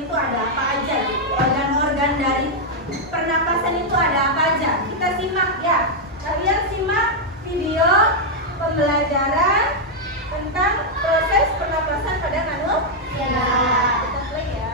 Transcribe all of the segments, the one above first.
itu ada apa aja gitu. Organ-organ dari pernapasan itu ada apa aja. Kita simak ya. Kalian simak video pembelajaran tentang proses pernapasan pada manusia. Kita play ya.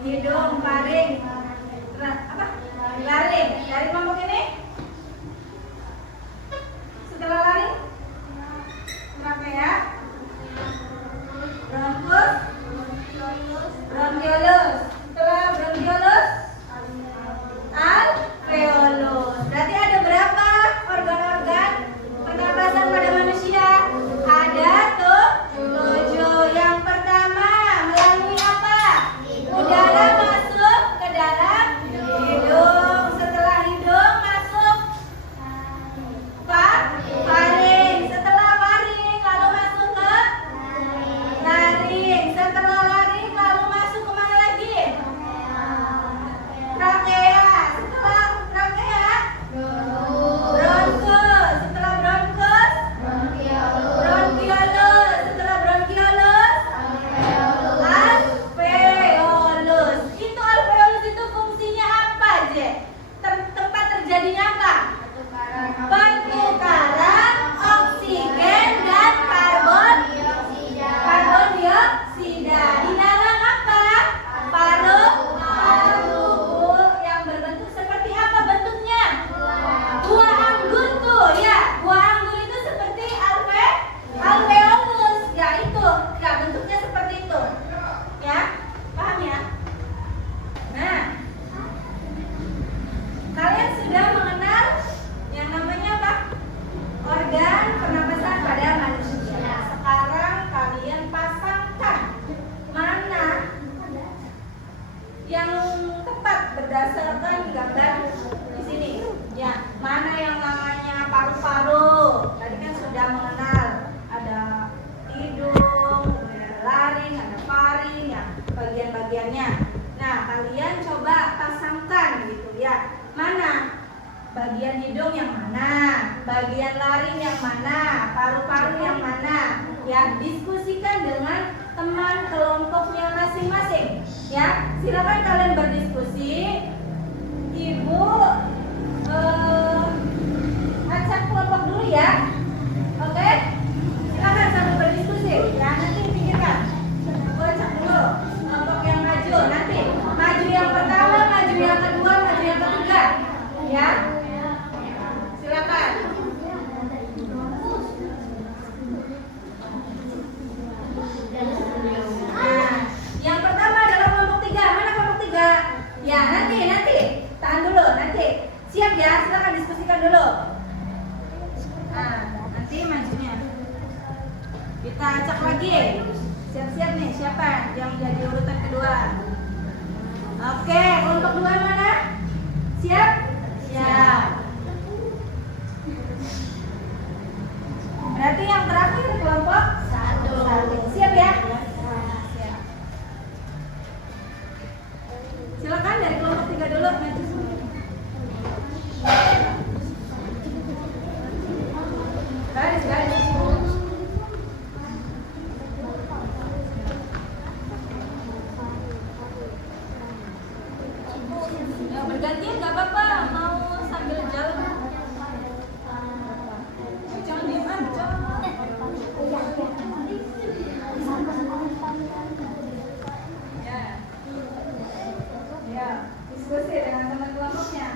Hidung, paring, lari. Lari kelompok ini. Setelah lari, trachea, bronkus, bronkiolus. Setelah bronkiolus, alveolus. Berarti ada berapa organ-organ pernapasan pada manusia? Ada tujuh. Yang pertama melalui apa? Udara masuk kalian coba pasangkan gitu ya. Mana bagian hidung yang mana, bagian laring yang mana, paru-paru yang mana. Ya, diskusikan dengan teman kelompoknya masing-masing. Ya, silakan kalian berdiskusi. Ibu acak kelompok dulu ya. Oke? Silakan sambil berdiskusi. Ya, nanti pikirkan. Ibu acak dulu kelompok yang maju. Nanti maju yang pertama, maju yang kedua, maju yang ketiga. Ya. Silakan. Nah, yang pertama adalah kelompok 3. Mana kelompok 3? Ya, nanti. Tahan dulu, nanti. Siap ya, silakan diskusikan dulu. Nah, nanti majunya. Kita acak lagi. Siap-siap nih, siapa yang jadi urutan kedua? Oke, kelompok 2 mana? Siap? Siap. Berarti yang terakhir kelompok 1. Siap ya? Siap. Silakan dari kelompok 3 dulu maju. Garis. Ya, bergantian nggak apa-apa, mau sambil jalan. Jangan diam aja. Ya, diskusi dengan teman kelompoknya.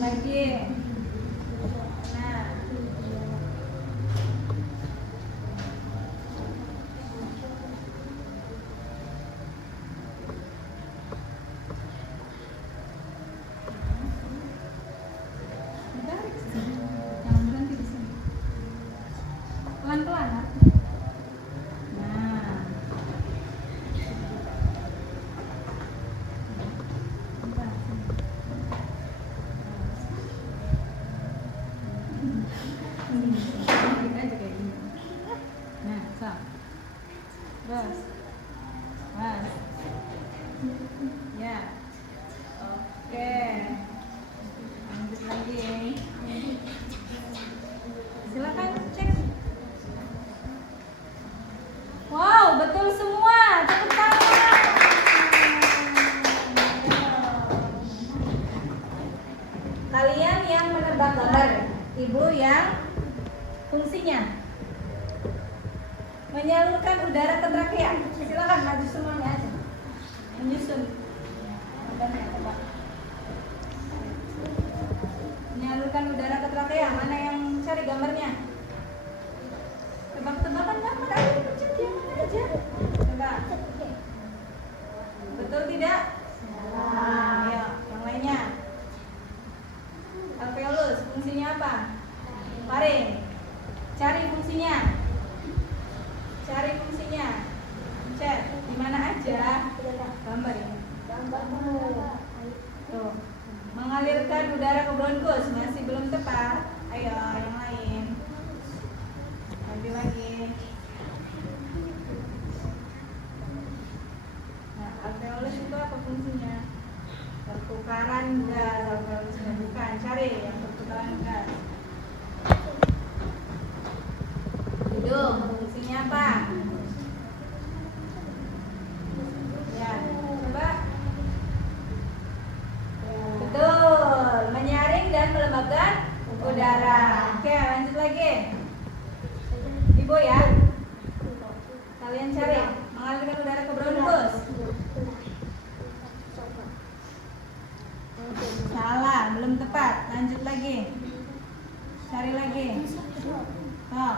lagi. Nah, tarik sini. Jangan berhenti di sini. Pelan-pelan. Nah. Aja kayak gini. Nah, stop. Terus. Mas. Ya. Oke. Lanjut lagi. Silakan cek. Wow, betul semua. Tepuk tangan. Kalian yang menebak gambar, Ibu yang fungsinya menyalurkan udara ke trakea. Silakan maju semuanya aja. Menyusun. Menyalurkan udara ke trakea. Mana yang cari gambarnya? Tebak-tebakan gambar aja, pencet yang mana aja. Coba. Betul tidak? Ayo, yang lainnya. Alveolus, fungsinya apa? Faring. Cari fungsinya. Cari fungsinya. Cek di mana aja? Gambar ini. Tuh. Mengalirkan udara ke bronkus masih belum tepat. Ayo yang lain. Lagi. Nah, alveolus itu apa fungsinya? Pertukaran gas. Alveolusnya bukan. Cari yang pertukaran gas. Hidung, fungsinya apa? Ya, coba. Betul, menyaring dan melembabkan udara. Oke, lanjut lagi. Ibu ya. Kalian cari mengalirkan udara ke bronkus. Salah, belum tepat. Lanjut lagi. Cari lagi. Oh.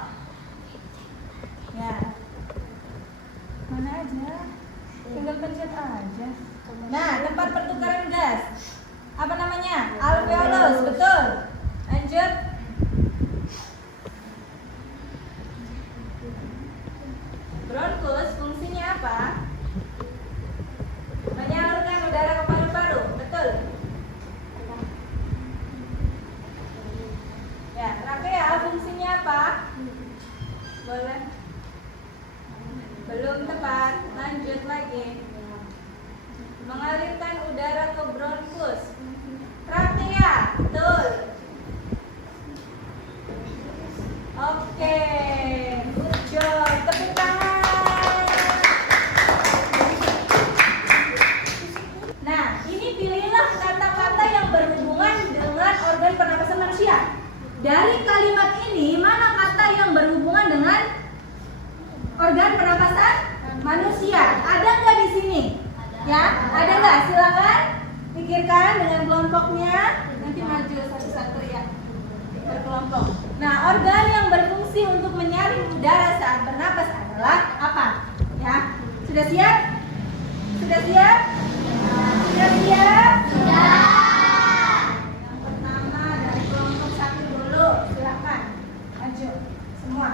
Ya. Mana aja? Tinggal pencet aja. Nah, tempat pertukaran gas. Apa namanya? Alveolus, betul. Lanjut. Bronkus fungsinya apa? Menyalurkan udara ke paru-paru, betul. Ya, trakea fungsinya apa? Boleh. Belum tepat. Lanjut lagi. Mengalirkan udara ke bronkus. Trakea, betul. Oke, good job. Tepuk tangan. Nah, ini pilihlah kata-kata yang berhubungan dengan organ pernapasan manusia. Dari kalimat ini, mana kata yang berhubungan dengan organ pernapasan manusia? Ada nggak di sini? Ya, ada nggak? Silakan pikirkan dengan kelompoknya. Nanti maju satu-satu ya, berkelompok. Nah, organ yang berfungsi untuk menyaring udara saat bernapas adalah apa? Ya, sudah siap? Sudah siap? Sudah siap? Sudah. Yang pertama dari kelompok satu dulu, silakan maju semua.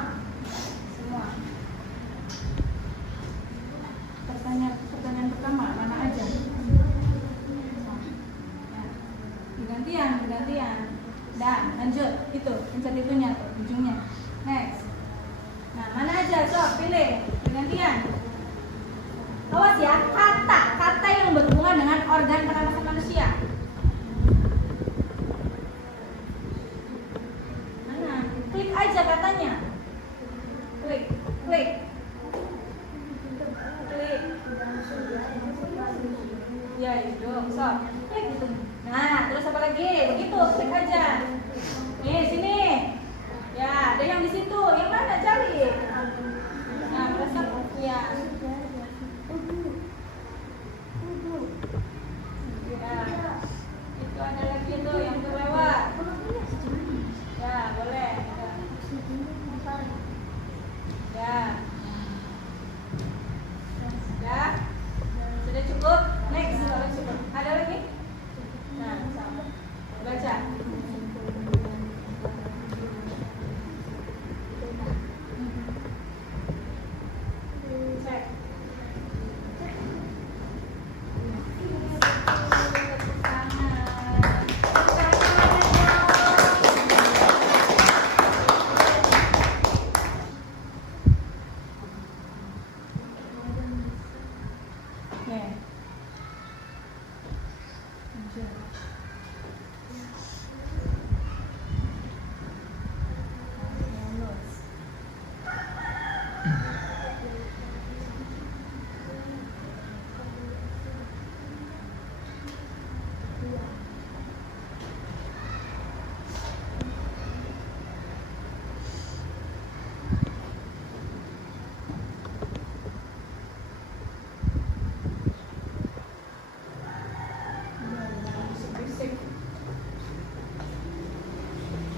Pertanyaan pertama mana aja? Ya, gantian. Dan lanjut itu, pencet itunya tuh, ujungnya. Next. Nah, mana aja? Sok pilih. Gantian. Awas ya, kata yang berhubungan dengan organ pernapasan manusia. Mana? Klik aja katanya. Klik. Ya, itu. Sok. Klik gitu. Nah, terus apa lagi? Begitu, klik aja. Nih, sini. Ya, ada yang di situ. Yang mana? Cari. Nah, merasa ya. Ya.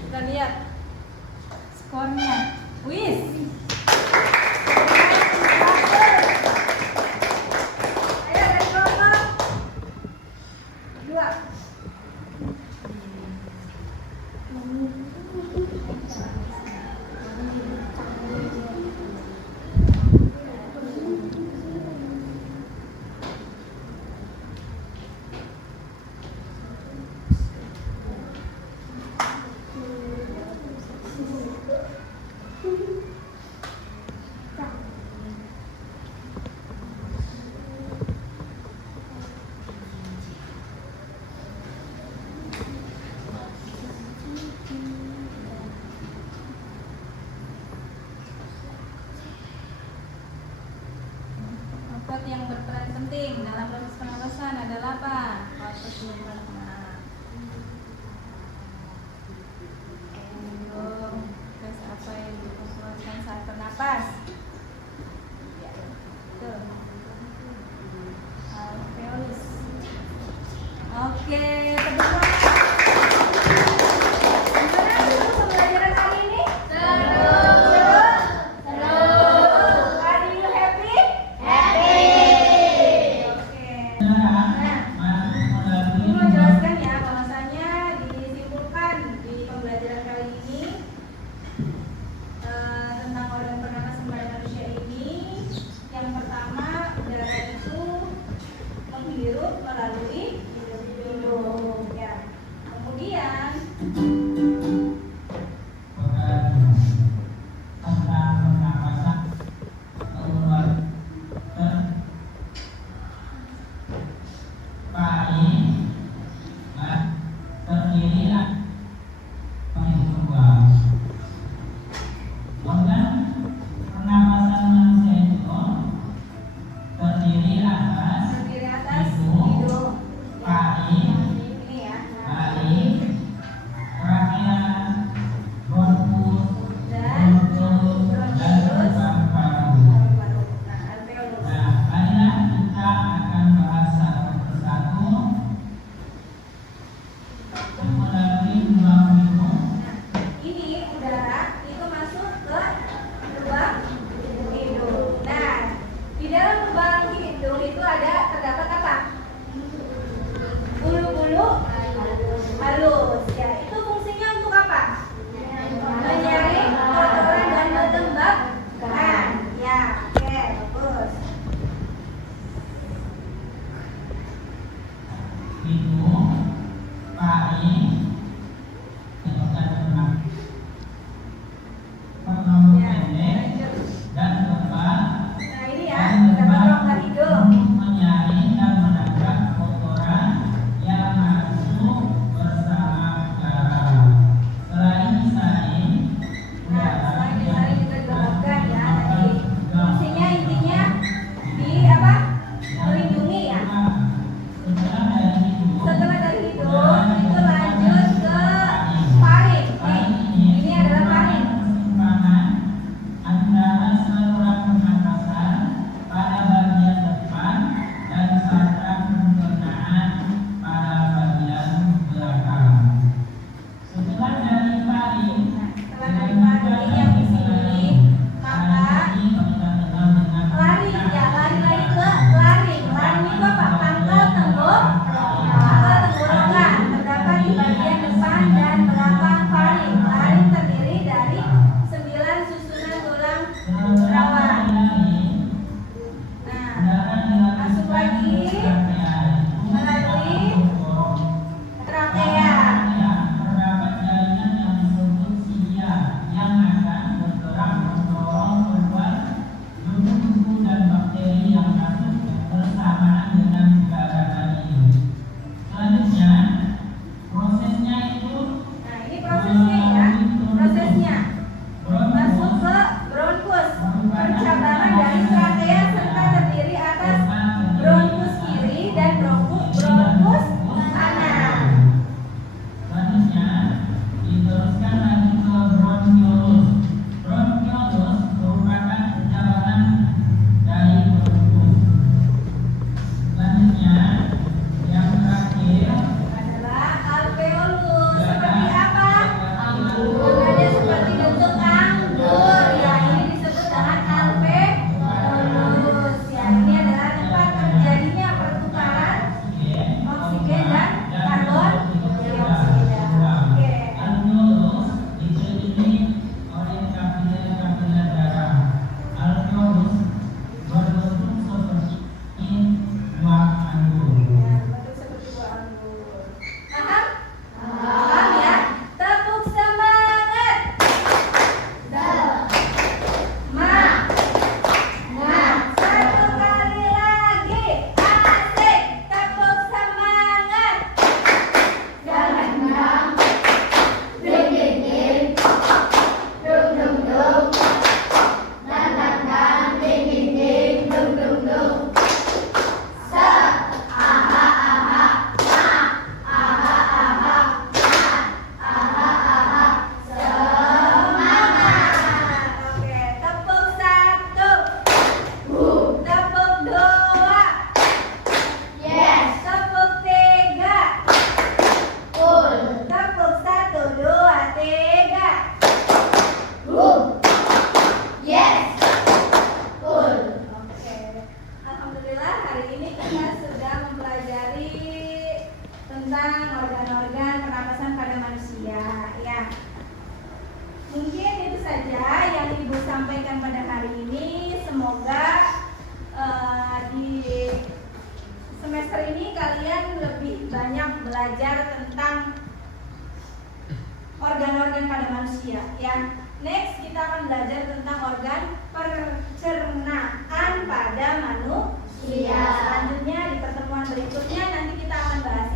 Kita lihat skornya. Wis. Ayo dari kelompok 2. Otot yang berperan penting dalam proses pernapasan adalah apa? Otot diafragma. Tes apa yang diperlukan saat bernapas? Ya, betul. Alveolus. Oke, teman-teman. Gimana untuk pembelajaran kali ini? Are you happy? Oke. Ini mau jelaskan ya, bahwasanya disimpulkan di pembelajaran kali ini tentang organ pernapasan pada manusia ini. Yang pertama, udara itu menghirup melalui hidung. Ya. Kemudian terdiri atas hidung. Ini ya. organ-organ pernapasan pada manusia ya. Mungkin itu saja yang Ibu sampaikan pada hari ini. Semoga di semester ini kalian lebih banyak belajar tentang organ-organ pada manusia ya. Next kita akan belajar tentang organ pencernaan pada manusia. Selanjutnya di pertemuan berikutnya nanti kita akan bahas